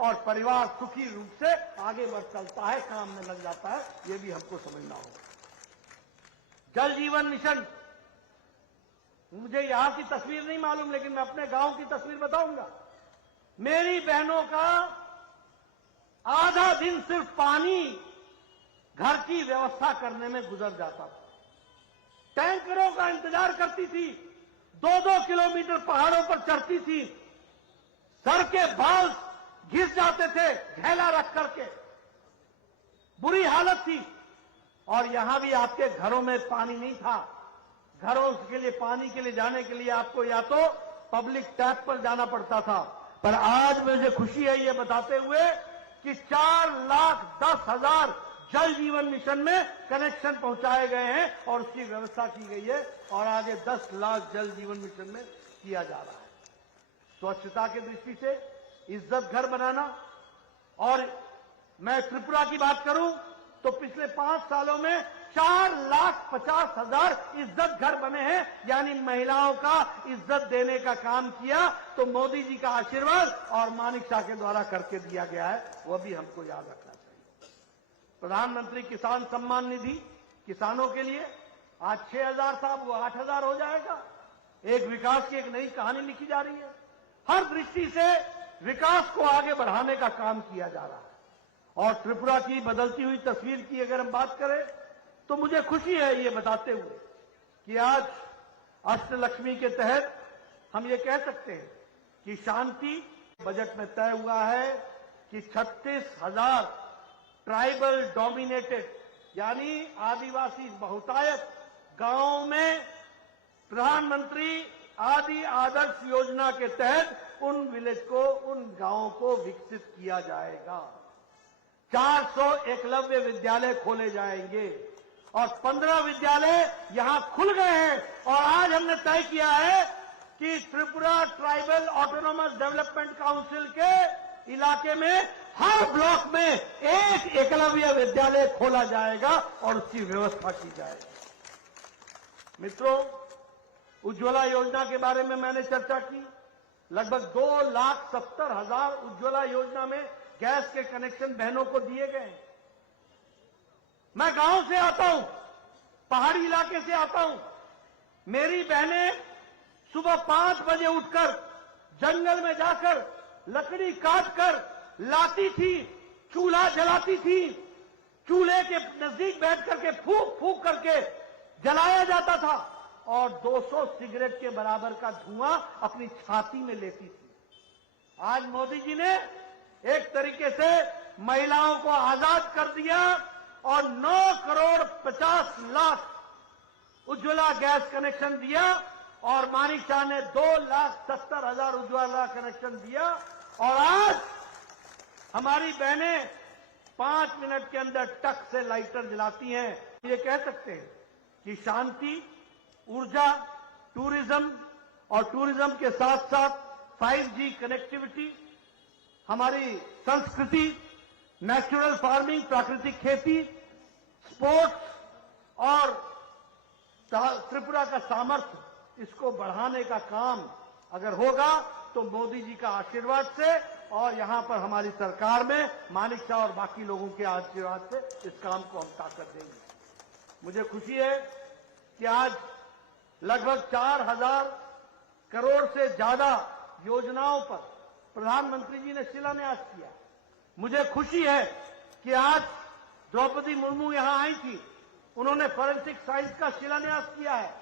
और परिवार सुखी रूप से आगे बढ़ चलता है, काम में लग जाता है, ये भी हमको समझना होगा। जल जीवन मिशन, मुझे यहां की तस्वीर नहीं मालूम, लेकिन मैं अपने गांव की तस्वीर बताऊंगा। मेरी बहनों का आधा दिन सिर्फ पानी घर की व्यवस्था करने में गुजर जाता था। टैंकरों का इंतजार करती थी, 2-2 किलोमीटर पहाड़ों पर चढ़ती थी, सर के बाल घिस जाते थे झेला रख करके, बुरी हालत थी। और यहां भी आपके घरों में पानी नहीं था। घरों के लिए पानी के लिए जाने के लिए आपको या तो पब्लिक टैप पर जाना पड़ता था। पर आज मुझे खुशी है ये बताते हुए कि 4,10,000 जल जीवन मिशन में कनेक्शन पहुंचाए गए हैं और उसकी व्यवस्था की गई है और आगे 10 लाख जल जीवन मिशन में किया जा रहा है। स्वच्छता की दृष्टि से इज्जत घर बनाना, और मैं त्रिपुरा की बात करूं तो पिछले 5 सालों में 4,50,000 इज्जत घर बने हैं, यानी महिलाओं का इज्जत देने का काम किया। तो मोदी जी का आशीर्वाद और मानिक शाह के द्वारा करके दिया गया है, वह भी हमको याद रखना चाहिए। प्रधानमंत्री किसान सम्मान निधि किसानों के लिए आज 6,000 था, वो 8,000 हो जाएगा। एक विकास की एक नई कहानी लिखी जा रही है। हर दृष्टि से विकास को आगे बढ़ाने का काम किया जा रहा है। और त्रिपुरा की बदलती हुई तस्वीर की अगर हम बात करें तो मुझे खुशी है ये बताते हुए कि आज अष्टलक्ष्मी के तहत हम ये कह सकते हैं कि शांति बजट में तय हुआ है कि 36,000 ट्राइबल डोमिनेटेड यानी आदिवासी बहुतायत गांवों में प्रधानमंत्री आदि आदर्श योजना के तहत उन विलेज को, उन गांवों को विकसित किया जाएगा। 400 एकलव्य विद्यालय खोले जाएंगे और 15 विद्यालय यहां खुल गए हैं। और आज हमने तय किया है कि Tripura tribal autonomous development council के इलाके में हर ब्लॉक में एक एकलव्य विद्यालय खोला जाएगा और उसकी व्यवस्था की जाएगी। मित्रों, उज्ज्वला योजना के बारे में मैंने चर्चा की। लगभग 2,70,000 उज्ज्वला योजना में गैस के कनेक्शन बहनों को दिए गए। मैं गांव से आता हूं, पहाड़ी इलाके से आता हूं। मेरी बहनें सुबह 5 बजे उठकर जंगल में जाकर लकड़ी काटकर लाती थी, चूल्हा जलाती थी। चूल्हे के नजदीक बैठ करके फूंक फूंक करके जलाया जाता था और 200 सिगरेट के बराबर का धुआं अपनी छाती में लेती थी। आज मोदी जी ने एक तरीके से महिलाओं को आजाद कर दिया और 9,50,00,000 उज्ज्वला गैस कनेक्शन दिया और मानिक शाह ने 2,70,000 उज्ज्वला कनेक्शन दिया। और आज हमारी बहनें 5 मिनट के अंदर टक से लाइटर जलाती हैं। ये कह सकते हैं कि शांति, ऊर्जा, टूरिज्म और टूरिज्म के साथ साथ 5G कनेक्टिविटी, हमारी संस्कृति, नेचुरल फार्मिंग, प्राकृतिक खेती, स्पोर्ट्स और त्रिपुरा का सामर्थ्य, इसको बढ़ाने का काम अगर होगा तो मोदी जी का आशीर्वाद से और यहां पर हमारी सरकार में मानिक शाह और बाकी लोगों के आशीर्वाद से इस काम को हम ताकत देंगे। मुझे खुशी है कि आज लगभग 4,000 करोड़ से ज्यादा योजनाओं पर प्रधानमंत्री जी ने शिलान्यास किया। मुझे खुशी है कि आज द्रौपदी मुर्मू यहां आई थी, उन्होंने फॉरेंसिक साइंस का शिलान्यास किया है,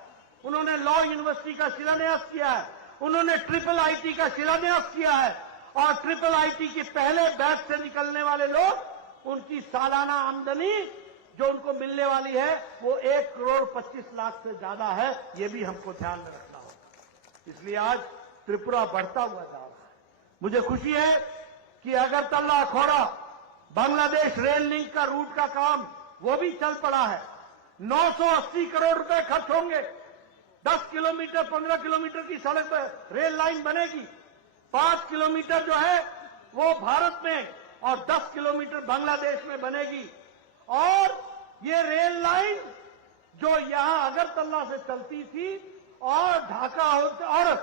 उन्होंने लॉ यूनिवर्सिटी का शिलान्यास किया है, उन्होंने IIIT का शिलान्यास किया है। और IIIT के पहले बैच से निकलने वाले लोग, उनकी सालाना आमदनी जो उनको मिलने वाली है वो 1,25,00,000 से ज्यादा है। ये भी हमको ध्यान में रखना होगा। इसलिए आज त्रिपुरा बढ़ता हुआ जा रहा है। मुझे खुशी है कि अगरतला अखौरा बांग्लादेश रेल लिंक का रूट का काम वो भी चल पड़ा है। 980 करोड़ रुपए खर्च होंगे। 10 किलोमीटर 15 किलोमीटर की सड़क पर रेल लाइन बनेगी। 5 किलोमीटर जो है वो भारत में और 10 किलोमीटर बांग्लादेश में बनेगी। और ये रेल लाइन जो यहां अगरतला से चलती थी और ढाका और